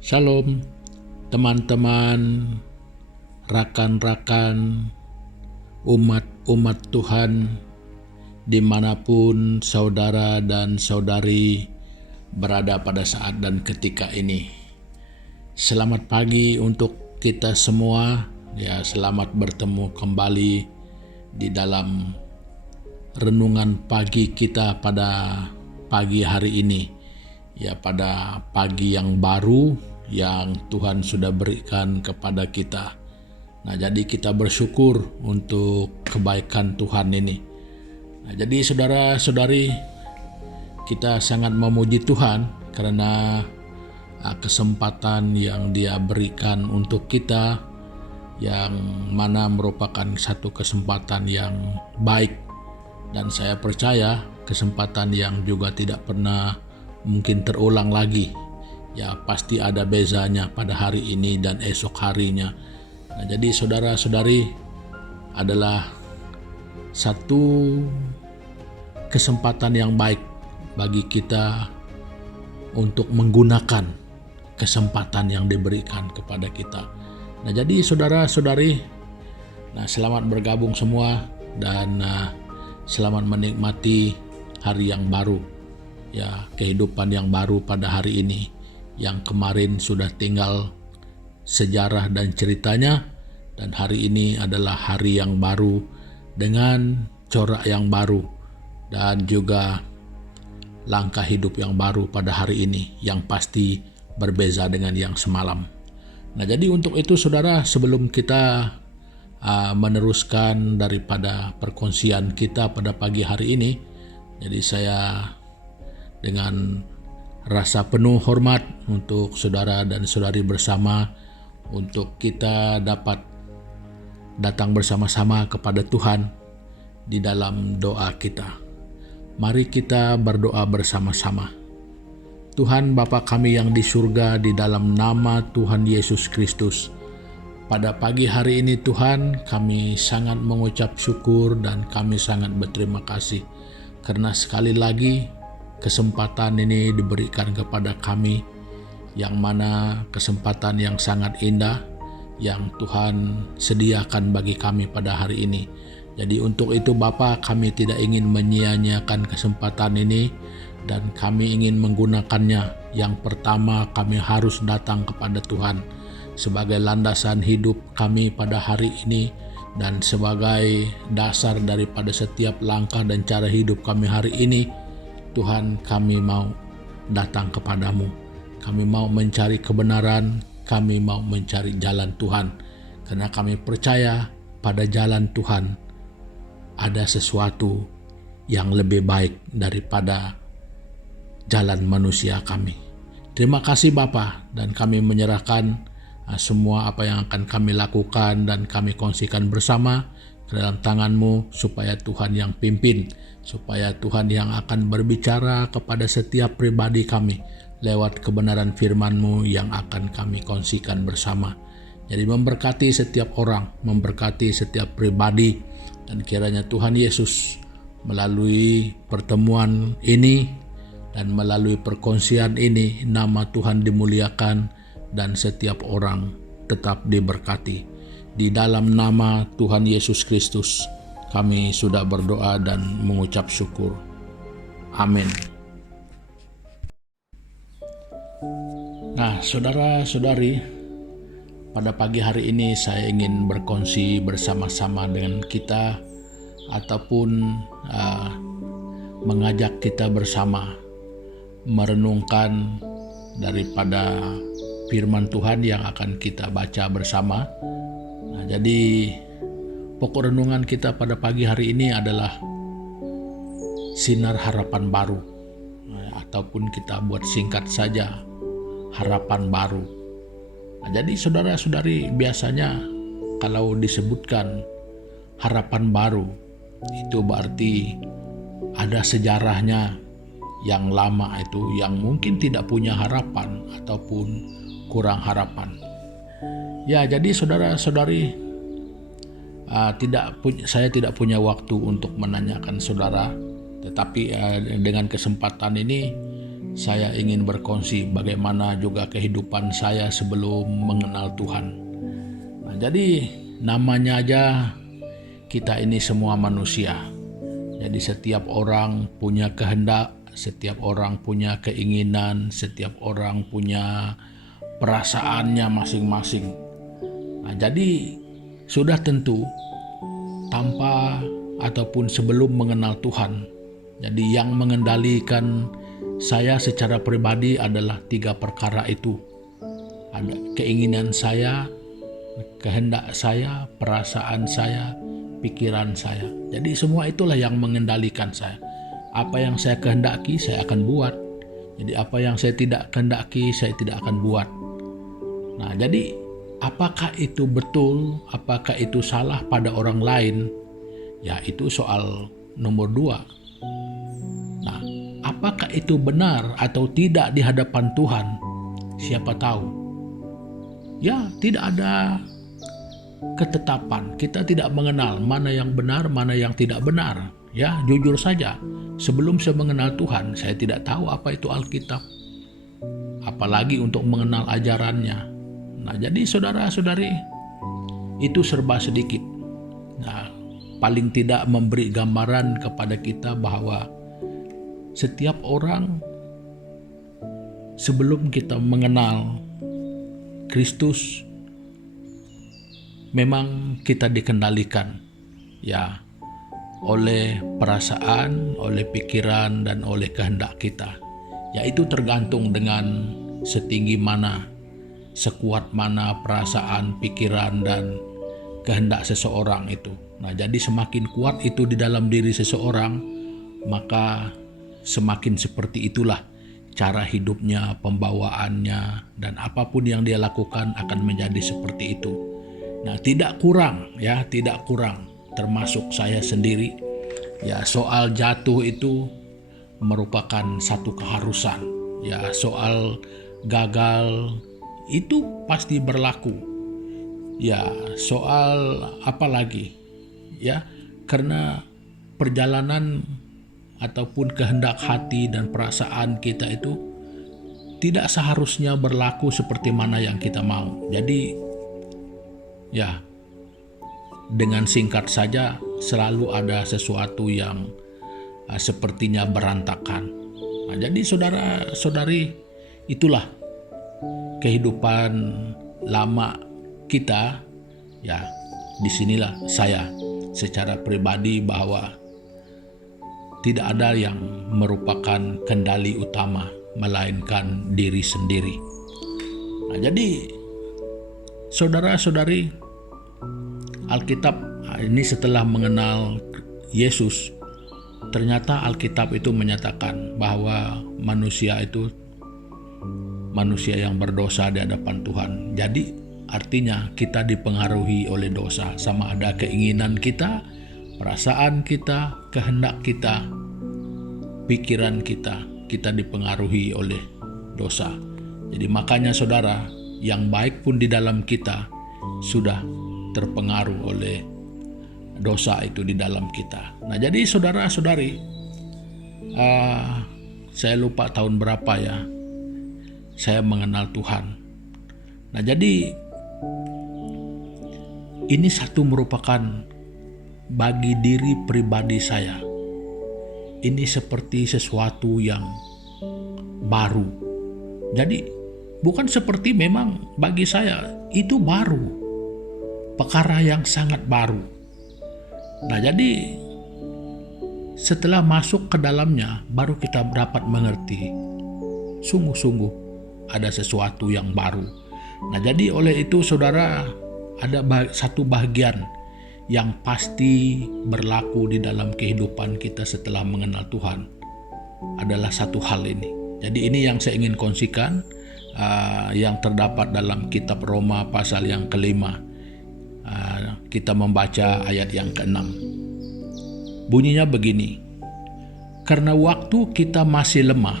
Shalom teman-teman, rakan-rakan, umat-umat Tuhan dimanapun saudara dan saudari berada pada saat dan ketika ini. Selamat pagi untuk kita semua, selamat bertemu kembali di dalam renungan pagi kita pada pagi hari ini. Pada pagi yang baru yang Tuhan sudah berikan kepada kita. Jadi kita bersyukur untuk kebaikan Tuhan ini. Jadi saudara-saudari, kita sangat memuji Tuhan karena kesempatan yang Dia berikan untuk kita, yang mana merupakan satu kesempatan yang baik, dan saya percaya kesempatan yang juga tidak pernah mungkin terulang lagi. Pasti ada bezanya pada hari ini dan esok harinya. Jadi saudara-saudari, adalah satu kesempatan yang baik bagi kita untuk menggunakan kesempatan yang diberikan kepada kita. Jadi saudara-saudari, selamat bergabung semua dan selamat menikmati hari yang baru. Kehidupan yang baru pada hari ini, yang kemarin sudah tinggal sejarah dan ceritanya, dan hari ini adalah hari yang baru dengan corak yang baru dan juga langkah hidup yang baru pada hari ini yang pasti berbeza dengan yang semalam. Jadi untuk itu saudara, sebelum kita meneruskan daripada perkongsian kita pada pagi hari ini, jadi saya dengan rasa penuh hormat untuk saudara dan saudari bersama, untuk kita dapat datang bersama-sama kepada Tuhan di dalam doa kita. Mari kita berdoa bersama-sama. Tuhan Bapa kami yang di surga, di dalam nama Tuhan Yesus Kristus, pada pagi hari ini Tuhan, kami sangat mengucap syukur dan kami sangat berterima kasih karena sekali lagi kesempatan ini diberikan kepada kami, yang mana kesempatan yang sangat indah yang Tuhan sediakan bagi kami pada hari ini. Jadi untuk itu Bapa, kami tidak ingin menyia-nyiakan kesempatan ini dan kami ingin menggunakannya. Yang pertama, kami harus datang kepada Tuhan sebagai landasan hidup kami pada hari ini dan sebagai dasar daripada setiap langkah dan cara hidup kami hari ini. Tuhan, kami mau datang kepadamu. Kami mau mencari kebenaran, kami mau mencari jalan Tuhan. Karena kami percaya pada jalan Tuhan ada sesuatu yang lebih baik daripada jalan manusia kami. Terima kasih Bapa, dan kami menyerahkan semua apa yang akan kami lakukan dan kami kongsikan bersama ke dalam tangan-Mu, supaya Tuhan yang pimpin, supaya Tuhan yang akan berbicara kepada setiap pribadi kami lewat kebenaran firman-Mu yang akan kami kongsikan bersama. Jadi memberkati setiap orang, memberkati setiap pribadi, dan kiranya Tuhan Yesus melalui pertemuan ini dan melalui perkongsian ini, nama Tuhan dimuliakan dan setiap orang tetap diberkati. Di dalam nama Tuhan Yesus Kristus kami sudah berdoa dan mengucap syukur. Amin. Saudara-saudari, pada pagi hari ini saya ingin berkongsi bersama-sama dengan kita, ataupun mengajak kita bersama merenungkan daripada firman Tuhan yang akan kita baca bersama. Jadi pokok renungan kita pada pagi hari ini adalah sinar harapan baru, ataupun kita buat singkat saja, harapan baru. Jadi saudara-saudari, biasanya kalau disebutkan harapan baru, itu berarti ada sejarahnya yang lama itu, yang mungkin tidak punya harapan ataupun kurang harapan. Jadi saudara-saudari, saya tidak punya waktu untuk menanyakan saudara, tetapi dengan kesempatan ini saya ingin berkongsi bagaimana juga kehidupan saya sebelum mengenal Tuhan. Nah, jadi namanya aja kita ini semua manusia. Jadi setiap orang punya kehendak, setiap orang punya keinginan, setiap orang punya perasaannya masing-masing. Nah, jadi sudah tentu tanpa ataupun sebelum mengenal Tuhan. Jadi yang mengendalikan saya secara pribadi adalah 3 perkara itu. Ada keinginan saya, kehendak saya, perasaan saya, pikiran saya. Jadi semua itulah yang mengendalikan saya. Apa yang saya kehendaki, saya akan buat. Jadi apa yang saya tidak kehendaki, saya tidak akan buat. Nah, jadi apakah itu betul, apakah itu salah pada orang lain? Ya, itu soal nomor 2. Nah, apakah itu benar atau tidak di hadapan Tuhan? Siapa tahu? Ya, tidak ada ketetapan. Kita tidak mengenal mana yang benar, mana yang tidak benar. Ya, jujur saja, sebelum saya mengenal Tuhan, saya tidak tahu apa itu Alkitab. Apalagi untuk mengenal ajarannya. Nah, jadi saudara-saudari, itu serba sedikit. Nah, paling tidak memberi gambaran kepada kita bahwa setiap orang sebelum kita mengenal Kristus, memang kita dikendalikan ya oleh perasaan, oleh pikiran, dan oleh kehendak kita. Yaitu tergantung dengan setinggi mana, sekuat mana perasaan, pikiran, dan kehendak seseorang itu. Nah, jadi semakin kuat itu di dalam diri seseorang, maka semakin seperti itulah cara hidupnya, pembawaannya, dan apapun yang dia lakukan akan menjadi seperti itu. Nah, tidak kurang ya, tidak kurang, termasuk saya sendiri. Ya, soal jatuh itu merupakan satu keharusan. Ya, soal gagal itu pasti berlaku. Ya, soal apa lagi? Ya, karena perjalanan ataupun kehendak hati dan perasaan kita itu tidak seharusnya berlaku seperti mana yang kita mau. Jadi ya, dengan singkat saja selalu ada sesuatu yang sepertinya berantakan. Nah, jadi saudara-saudari, itulah kehidupan lama kita. Ya, disinilah saya secara pribadi bahwa tidak ada yang merupakan kendali utama melainkan diri sendiri. Nah, jadi saudara-saudari, Alkitab ini setelah mengenal Yesus, ternyata Alkitab itu menyatakan bahwa manusia itu manusia yang berdosa di hadapan Tuhan. Jadi artinya kita dipengaruhi oleh dosa, sama ada keinginan kita, perasaan kita, kehendak kita, pikiran kita dipengaruhi oleh dosa. Jadi makanya saudara, yang baik pun di dalam kita sudah terpengaruh oleh dosa itu di dalam kita. Nah, jadi saudara-saudari, saya lupa tahun berapa ya saya mengenal Tuhan. Nah, jadi ini satu merupakan bagi diri pribadi saya, ini seperti sesuatu yang baru. Jadi bukan seperti, memang bagi saya itu baru, perkara yang sangat baru. Nah, jadi setelah masuk ke dalamnya baru kita dapat mengerti sungguh-sungguh ada sesuatu yang baru. Nah, jadi oleh itu saudara, ada satu bagian yang pasti berlaku di dalam kehidupan kita setelah mengenal Tuhan, adalah satu hal ini. Jadi ini yang saya ingin kongsikan, yang terdapat dalam kitab Roma pasal yang ke-5. Kita membaca ayat yang ke-6. Bunyinya begini: karena waktu kita masih lemah,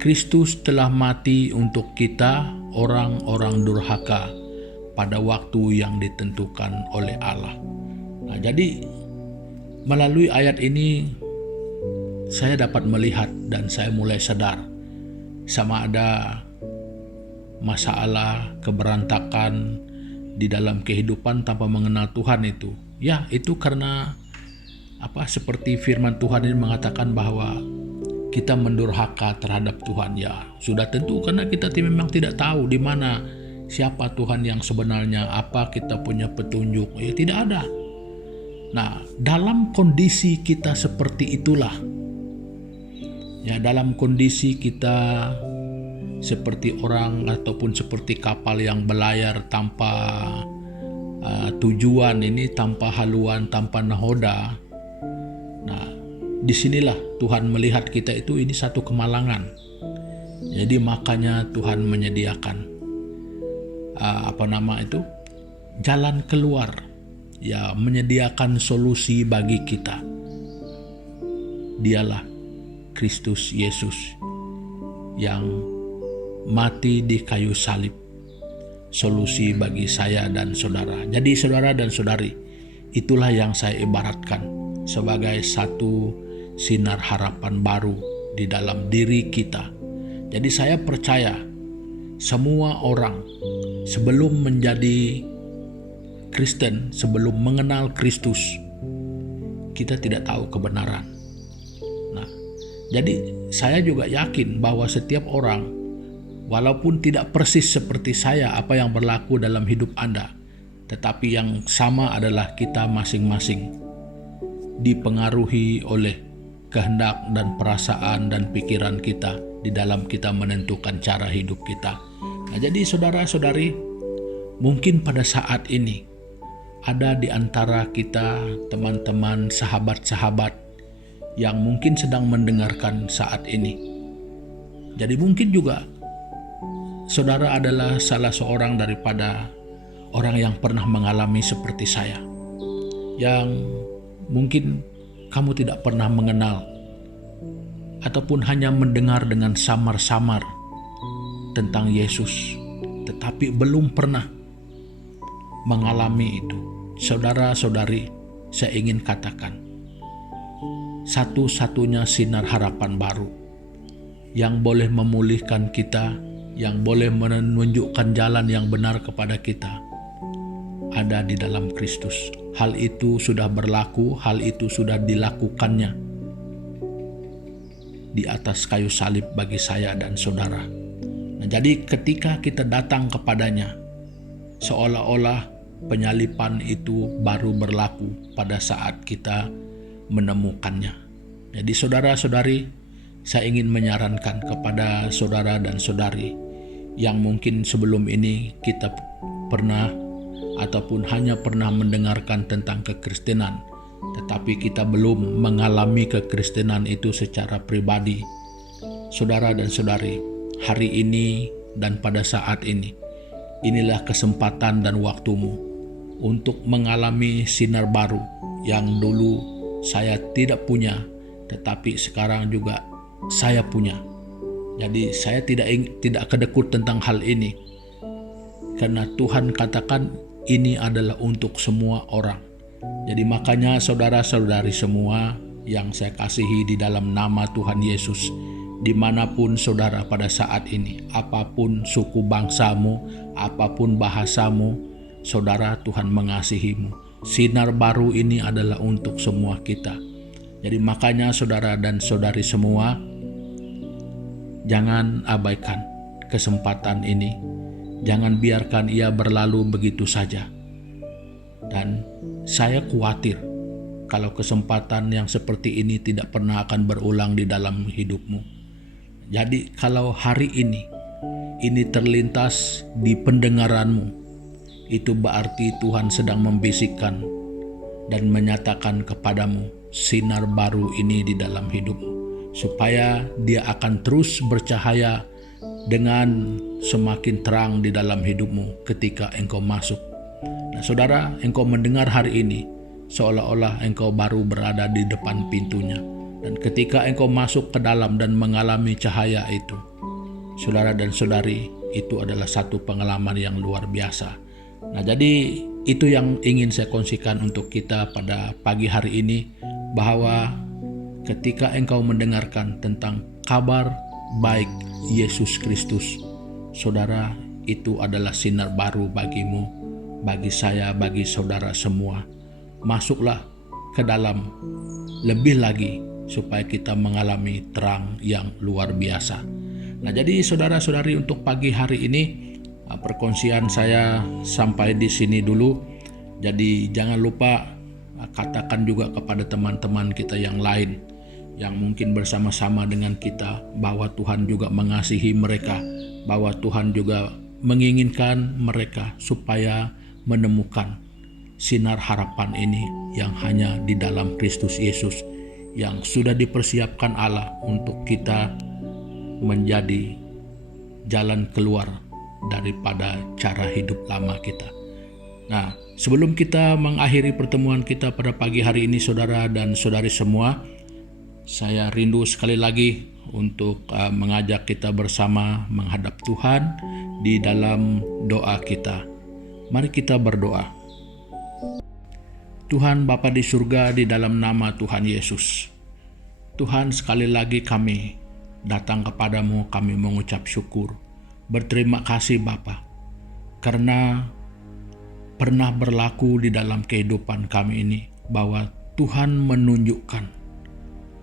Kristus telah mati untuk kita orang-orang durhaka pada waktu yang ditentukan oleh Allah. Nah, jadi melalui ayat ini saya dapat melihat dan saya mulai sadar sama ada masalah, keberantakan di dalam kehidupan tanpa mengenal Tuhan itu. Ya, itu karena seperti firman Tuhan ini mengatakan bahwa kita mendurhaka terhadap Tuhan. Ya, sudah tentu karena kita memang tidak tahu di mana siapa Tuhan yang sebenarnya, apa kita punya petunjuk. Ya, tidak ada. Nah, dalam kondisi kita seperti itulah, ya, dalam kondisi kita seperti orang ataupun seperti kapal yang berlayar tanpa tujuan ini, tanpa haluan, tanpa nahoda. Nah, disinilah Tuhan melihat kita itu ini satu kemalangan. Jadi makanya Tuhan menyediakan jalan keluar, ya, menyediakan solusi bagi kita. Dialah Kristus Yesus yang mati di kayu salib, solusi bagi saya dan saudara. Jadi saudara dan saudari, itulah yang saya ibaratkan sebagai satu sinar harapan baru di dalam diri kita. Jadi saya percaya semua orang sebelum menjadi Kristen, sebelum mengenal Kristus, kita tidak tahu kebenaran. Nah, jadi saya juga yakin bahwa setiap orang, walaupun tidak persis seperti saya apa yang berlaku dalam hidup Anda, tetapi yang sama adalah kita masing-masing dipengaruhi oleh kehendak dan perasaan dan pikiran kita di dalam kita menentukan cara hidup kita. Nah, jadi saudara-saudari, mungkin pada saat ini ada di antara kita teman-teman, sahabat-sahabat yang mungkin sedang mendengarkan saat ini. Jadi mungkin juga saudara adalah salah seorang daripada orang yang pernah mengalami seperti saya, yang mungkin kamu tidak pernah mengenal ataupun hanya mendengar dengan samar-samar tentang Yesus, tetapi belum pernah mengalami itu. Saudara-saudari, saya ingin katakan, satu-satunya sinar harapan baru yang boleh memulihkan kita, yang boleh menunjukkan jalan yang benar kepada kita, ada di dalam Kristus. Hal itu sudah berlaku, hal itu sudah dilakukannya di atas kayu salib bagi saya dan saudara. Nah, jadi ketika kita datang kepadanya, seolah-olah penyalipan itu baru berlaku pada saat kita menemukannya. Jadi saudara-saudari, saya ingin menyarankan kepada saudara dan saudari yang mungkin sebelum ini kita pernah ataupun hanya pernah mendengarkan tentang kekristenan, tetapi kita belum mengalami kekristenan itu secara pribadi. Saudara dan saudari, hari ini dan pada saat ini, inilah kesempatan dan waktumu untuk mengalami sinar baru yang dulu saya tidak punya, tetapi sekarang juga saya punya. Jadi saya tidak kedekut tentang hal ini, karena Tuhan katakan ini adalah untuk semua orang. Jadi makanya saudara-saudari semua yang saya kasihi di dalam nama Tuhan Yesus, dimanapun saudara pada saat ini, apapun suku bangsamu, apapun bahasamu, saudara, Tuhan mengasihimu. Sinar baru ini adalah untuk semua kita. Jadi makanya saudara dan saudari semua, jangan abaikan kesempatan ini. Jangan biarkan ia berlalu begitu saja. Dan saya khawatir kalau kesempatan yang seperti ini tidak pernah akan berulang di dalam hidupmu. Jadi kalau hari ini terlintas di pendengaranmu, itu berarti Tuhan sedang membisikkan dan menyatakan kepadamu sinar baru ini di dalam hidupmu, supaya dia akan terus bercahaya dengan semakin terang di dalam hidupmu ketika engkau masuk. Nah saudara, engkau mendengar hari ini seolah-olah engkau baru berada di depan pintunya, dan ketika engkau masuk ke dalam dan mengalami cahaya itu, saudara dan saudari, itu adalah satu pengalaman yang luar biasa. Nah jadi itu yang ingin saya kongsikan untuk kita pada pagi hari ini, bahwa ketika engkau mendengarkan tentang kabar baik Yesus Kristus. Saudara, itu adalah sinar baru bagimu, bagi saya, bagi saudara semua. Masuklah ke dalam lebih lagi supaya kita mengalami terang yang luar biasa. Nah, jadi saudara-saudari, untuk pagi hari ini perkongsian saya sampai di sini dulu. Jadi jangan lupa katakan juga kepada teman-teman kita yang lain yang mungkin bersama-sama dengan kita bahwa Tuhan juga mengasihi mereka, bahwa Tuhan juga menginginkan mereka supaya menemukan sinar harapan ini yang hanya di dalam Kristus Yesus, yang sudah dipersiapkan Allah untuk kita menjadi jalan keluar daripada cara hidup lama kita. Nah, sebelum kita mengakhiri pertemuan kita pada pagi hari ini, saudara dan saudari semua, saya rindu sekali lagi untuk mengajak kita bersama menghadap Tuhan di dalam doa kita. Mari kita berdoa. Tuhan Bapa di surga, di dalam nama Tuhan Yesus, Tuhan, sekali lagi kami datang kepadamu, kami mengucap syukur, berterima kasih Bapa, karena pernah berlaku di dalam kehidupan kami ini bahwa Tuhan menunjukkan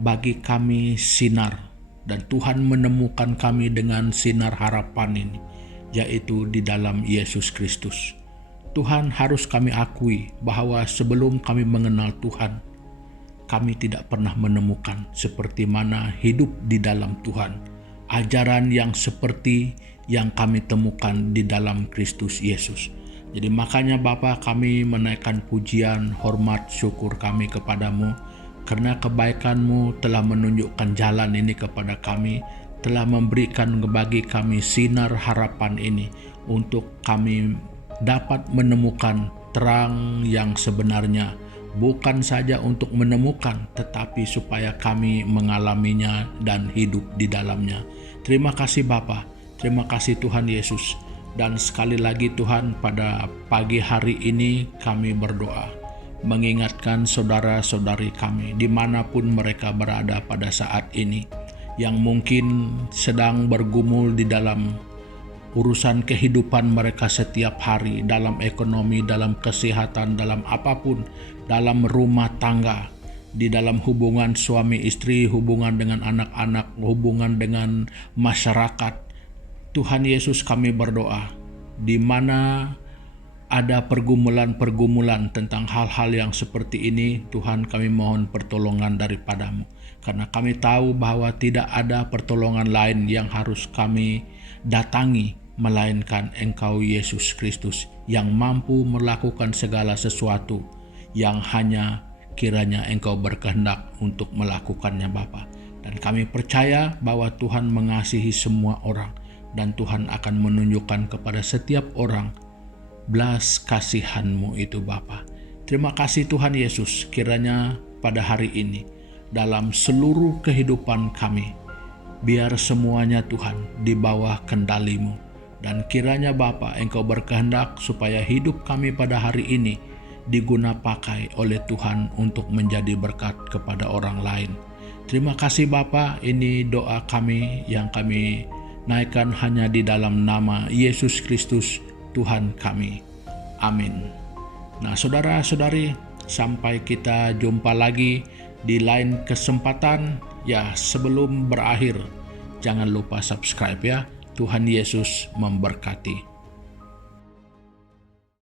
bagi kami sinar, dan Tuhan menemukan kami dengan sinar harapan ini, yaitu di dalam Yesus Kristus. Tuhan, harus kami akui bahwa sebelum kami mengenal Tuhan, kami tidak pernah menemukan seperti mana hidup di dalam Tuhan, ajaran yang seperti yang kami temukan di dalam Kristus Yesus. Jadi makanya Bapa, kami menaikkan pujian, hormat, syukur kami kepadamu, karena kebaikan-Mu telah menunjukkan jalan ini kepada kami, telah memberikan bagi kami sinar harapan ini untuk kami dapat menemukan terang yang sebenarnya, bukan saja untuk menemukan, tetapi supaya kami mengalaminya dan hidup di dalamnya. Terima kasih Bapa, terima kasih Tuhan Yesus. Dan sekali lagi Tuhan, pada pagi hari ini kami berdoa, mengingatkan saudara-saudari kami dimanapun mereka berada pada saat ini, yang mungkin sedang bergumul di dalam urusan kehidupan mereka setiap hari, dalam ekonomi, dalam kesehatan, dalam apapun, dalam rumah tangga, di dalam hubungan suami istri, hubungan dengan anak-anak, hubungan dengan masyarakat. Tuhan Yesus, kami berdoa, di mana ada pergumulan-pergumulan tentang hal-hal yang seperti ini, Tuhan, kami mohon pertolongan daripada-Mu. Karena kami tahu bahwa tidak ada pertolongan lain yang harus kami datangi, melainkan Engkau Yesus Kristus, yang mampu melakukan segala sesuatu yang hanya kiranya Engkau berkehendak untuk melakukannya Bapa. Dan kami percaya bahwa Tuhan mengasihi semua orang, dan Tuhan akan menunjukkan kepada setiap orang belas kasihan-Mu itu Bapa. Terima kasih Tuhan Yesus, kiranya pada hari ini dalam seluruh kehidupan kami, biar semuanya Tuhan di bawah kendali-Mu, dan kiranya Bapa Engkau berkehendak supaya hidup kami pada hari ini diguna pakai oleh Tuhan untuk menjadi berkat kepada orang lain. Terima kasih Bapa, ini doa kami yang kami naikkan hanya di dalam nama Yesus Kristus Tuhan kami. Amin. Nah, saudara-saudari, sampai kita jumpa lagi di lain kesempatan. Ya, sebelum berakhir, jangan lupa subscribe ya. Tuhan Yesus memberkati.